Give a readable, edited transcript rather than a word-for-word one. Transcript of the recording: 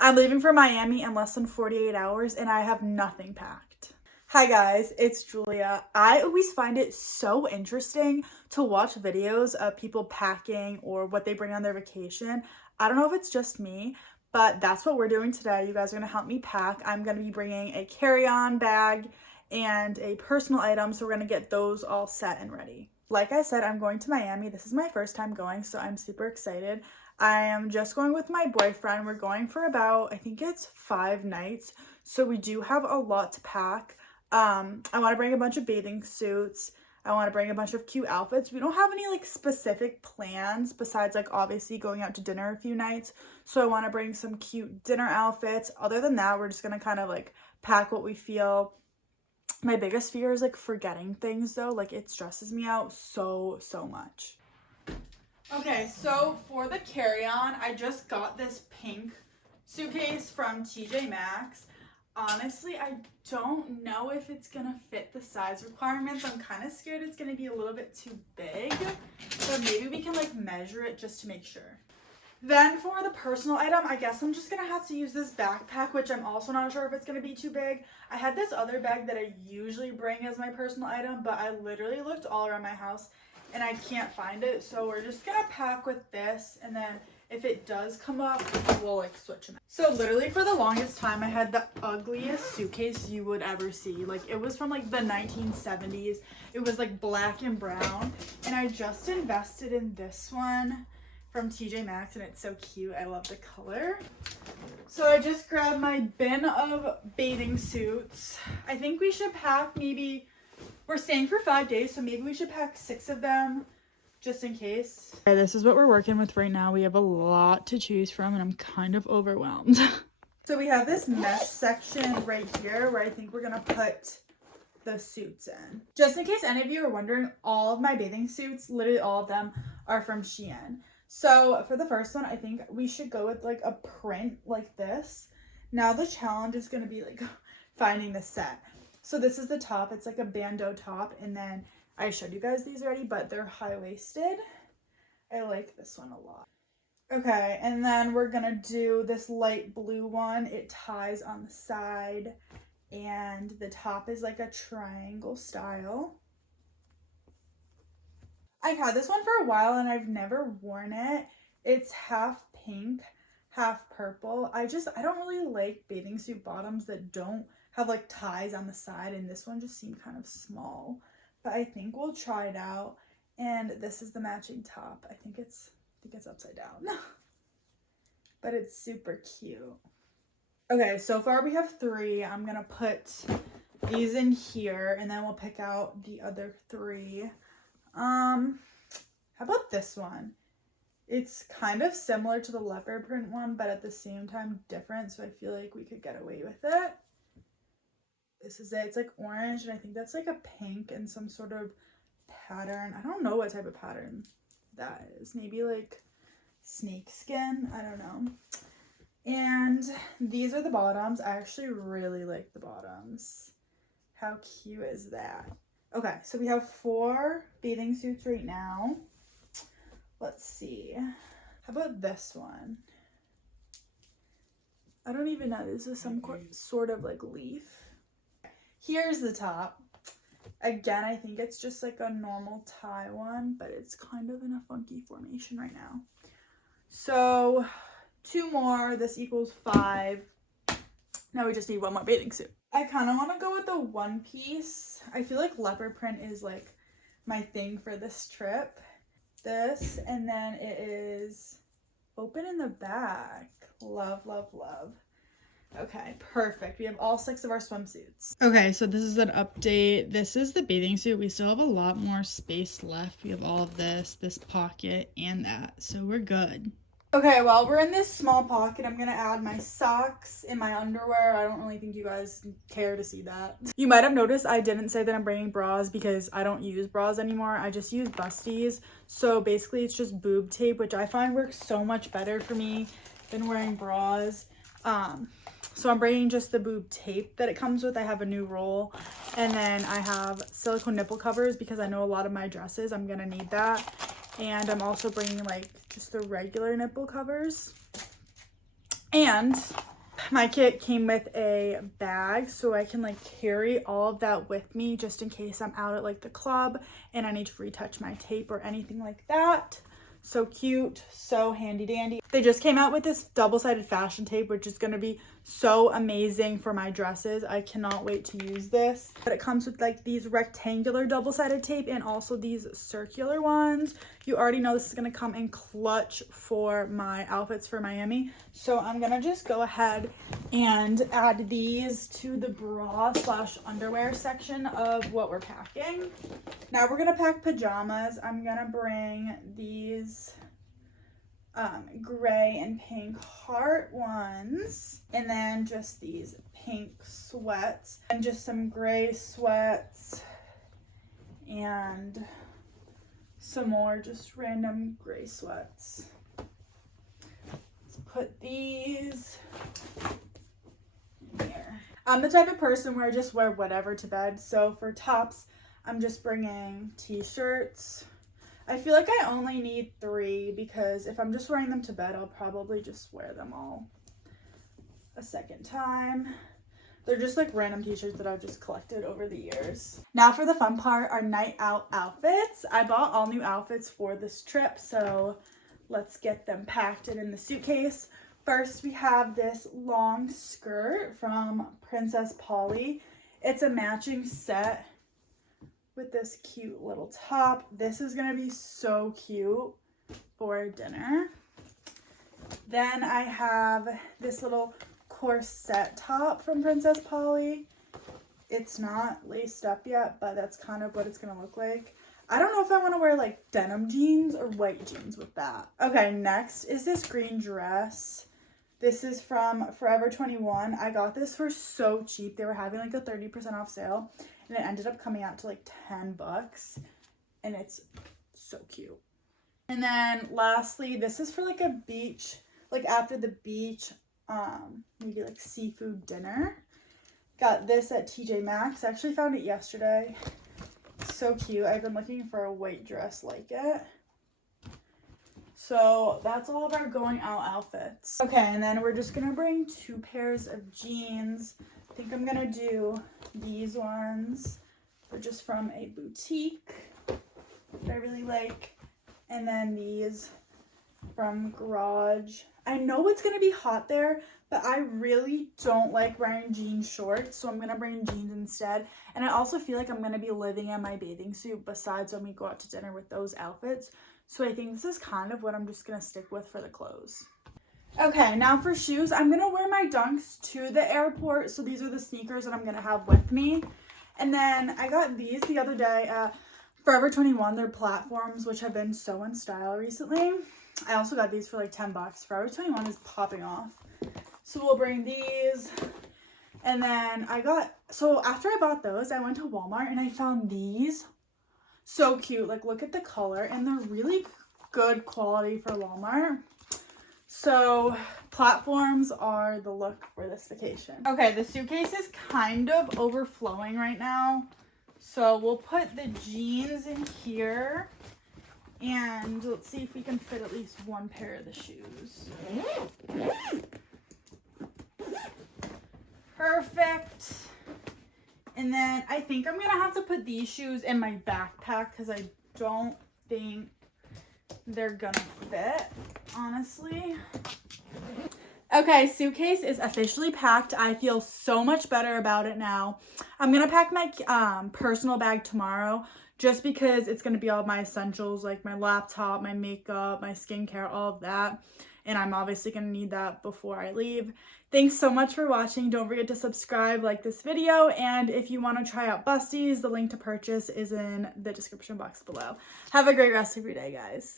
I'm leaving for Miami in less than 48 hours and I have nothing packed. Hi guys, it's Julia. I always find it so interesting to watch videos of people packing or what they bring on their vacation. I don't know if it's just me, but that's what we're doing today. You guys are gonna help me pack. I'm gonna be bringing a carry-on bag and a personal item, so we're gonna get those all set and ready. Like I said, I'm going to Miami. This is my first time going, so I'm super excited. I am just going with my boyfriend. We're going for about, I think it's 5 nights, so we do have a lot to pack. I want to bring a bunch of bathing suits. I want to bring a bunch of cute outfits. We don't have any like specific plans besides like obviously going out to dinner a few nights. So I want to bring some cute dinner outfits. Other than that, we're just going to kind of like pack what we feel. My biggest fear is like forgetting things though. Like it stresses me out so much. Okay, so for the carry-on, I just got this pink suitcase from TJ Maxx. Honestly, I don't know if it's gonna fit the size requirements. I'm kind of scared it's gonna be a little bit too big, but maybe we can like measure it just to make sure. Then for the personal item, I guess I'm just gonna have to use this backpack, which I'm also not sure if it's gonna be too big. I had this other bag that I usually bring as my personal item, but I literally looked all around my house and I can't find it. So we're just gonna pack with this, and then if it does come up, we'll like switch them out. So literally for the longest time, I had the ugliest suitcase you would ever see. Like it was from like the 1970s. It was like black and brown. And I just invested in this one from TJ Maxx and it's so cute. I love the color. So I just grabbed my bin of bathing suits. I think we should pack we're staying for 5 days, so maybe we should pack 6 of them. Just in case. Okay, this is what we're working with right now. We have a lot to choose from and I'm kind of overwhelmed. So we have this mesh section right here where I think we're gonna put the suits in. Just in case any of you are wondering, all of my bathing suits, literally all of them, are from Shein. So for the first one, I think we should go with like a print like this. Now the challenge is gonna be like finding the set. So this is the top. It's like a bandeau top, and then I showed you guys these already, but they're high-waisted. I like this one a lot. Okay, and then we're gonna do this light blue one. It ties on the side, and the top is like a triangle style. I've had this one for a while, and I've never worn it. It's half pink, half purple. I don't really like bathing suit bottoms that don't have like ties on the side, and this one just seemed kind of small. But I think we'll try it out. And this is the matching top. I think it's upside down. But it's super cute. Okay, so far we have 3. I'm gonna put these in here and then we'll pick out the other 3. How about this one? It's kind of similar to the leopard print one, but at the same time different, so I feel like we could get away with it. This is it. It's like orange, and I think that's like a pink and some sort of pattern. I don't know what type of pattern that is. Maybe like snake skin. I don't know. And these are the bottoms. I actually really like the bottoms. How cute is that? Okay, so we have 4 bathing suits right now. Let's see. How about this one? I don't even know. This is some sort of like leaf. Here's the top. Again, I think it's just like a normal tie one, but it's kind of in a funky formation right now. So 2 more, this equals 5. Now we just need 1 more bathing suit. I kind of want to go with the one piece. I feel like leopard print is like my thing for this trip. This, and then it is open in the back. Love, love, love. Okay, perfect. We have all 6 of our swimsuits. Okay, so this is an update. This is the bathing suit. We still have a lot more space left. We have all of this pocket, and that. So we're good. Okay, well, we're in this small pocket. I'm going to add my socks and my underwear. I don't really think you guys care to see that. You might have noticed I didn't say that I'm bringing bras because I don't use bras anymore. I just use Busties. So basically, it's just boob tape, which I find works so much better for me than wearing bras. So I'm bringing just the boob tape that it comes with. I have a new roll, and then I have silicone nipple covers because I know a lot of my dresses I'm gonna need that. And I'm also bringing like just the regular nipple covers. And my kit came with a bag, so I can like carry all of that with me just in case I'm out at like the club and I need to retouch my tape or anything like that. So cute, so handy dandy. They just came out with this double-sided fashion tape, which is going to be so amazing for my dresses. I cannot wait to use this. But it comes with like these rectangular double-sided tape and also these circular ones. You already know this is going to come in clutch for my outfits for Miami. So I'm going to just go ahead and add these to the bra / underwear section of what we're packing. Now we're going to pack pajamas. I'm going to bring these gray and pink heart ones, and then just these pink sweats and just some gray sweats and some more just random gray sweats. Let's put these in here. I'm the type of person where I just wear whatever to bed, so for tops I'm just bringing t-shirts. I feel like I only need 3 because if I'm just wearing them to bed, I'll probably just wear them all a second time. They're just like random t-shirts that I've just collected over the years. Now for the fun part, our night out outfits. I bought all new outfits for this trip, so let's get them packed and in the suitcase. First, we have this long skirt from Princess Polly. It's a matching set with this cute little top. This is gonna be so cute for dinner. Then I have this little corset top from Princess Polly. It's not laced up yet, but that's kind of what it's gonna look like. I don't know if I want to wear like denim jeans or white jeans with that. Okay, next is this green dress. This is from Forever 21. I got this for so cheap. They were having like a 30% off sale, and it ended up coming out to like $10, and it's so cute. And then lastly, this is for like a beach, like after the beach, maybe like seafood dinner. Got this at TJ Maxx. I actually found it yesterday. It's so cute. I've been looking for a white dress like it. So that's all of our going out outfits. Okay, and then we're just gonna bring 2 pairs of jeans. I think I'm gonna do these ones. They're just from a boutique that I really like. And then these from Garage. I know it's gonna be hot there, but I really don't like wearing jean shorts, so I'm gonna bring jeans instead. And I also feel like I'm gonna be living in my bathing suit besides when we go out to dinner with those outfits. So I think this is kind of what I'm just gonna stick with for the clothes. Okay, now for shoes, I'm gonna wear my Dunks to the airport. So these are the sneakers that I'm gonna have with me. And then I got these the other day at Forever 21. They're platforms, which have been so in style recently. I also got these for like $10. Forever 21 is popping off. So we'll bring these. And then so after I bought those, I went to Walmart and I found these. So cute. Like, look at the color, and they're really good quality for Walmart. So platforms are the look for this vacation. Okay, the suitcase is kind of overflowing right now. So we'll put the jeans in here, and let's see if we can fit at least 1 pair of the shoes. Perfect. And then I think I'm gonna have to put these shoes in my backpack because I don't think they're gonna fit, honestly. Okay, suitcase is officially packed. I feel so much better about it now. I'm gonna pack my personal bag tomorrow just because it's gonna be all my essentials, like my laptop, my makeup, my skincare, all of that. And I'm obviously gonna need that before I leave. Thanks so much for watching. Don't forget to subscribe, like this video, and if you want to try out Busties, the link to purchase is in the description box below. Have a great rest of your day, guys.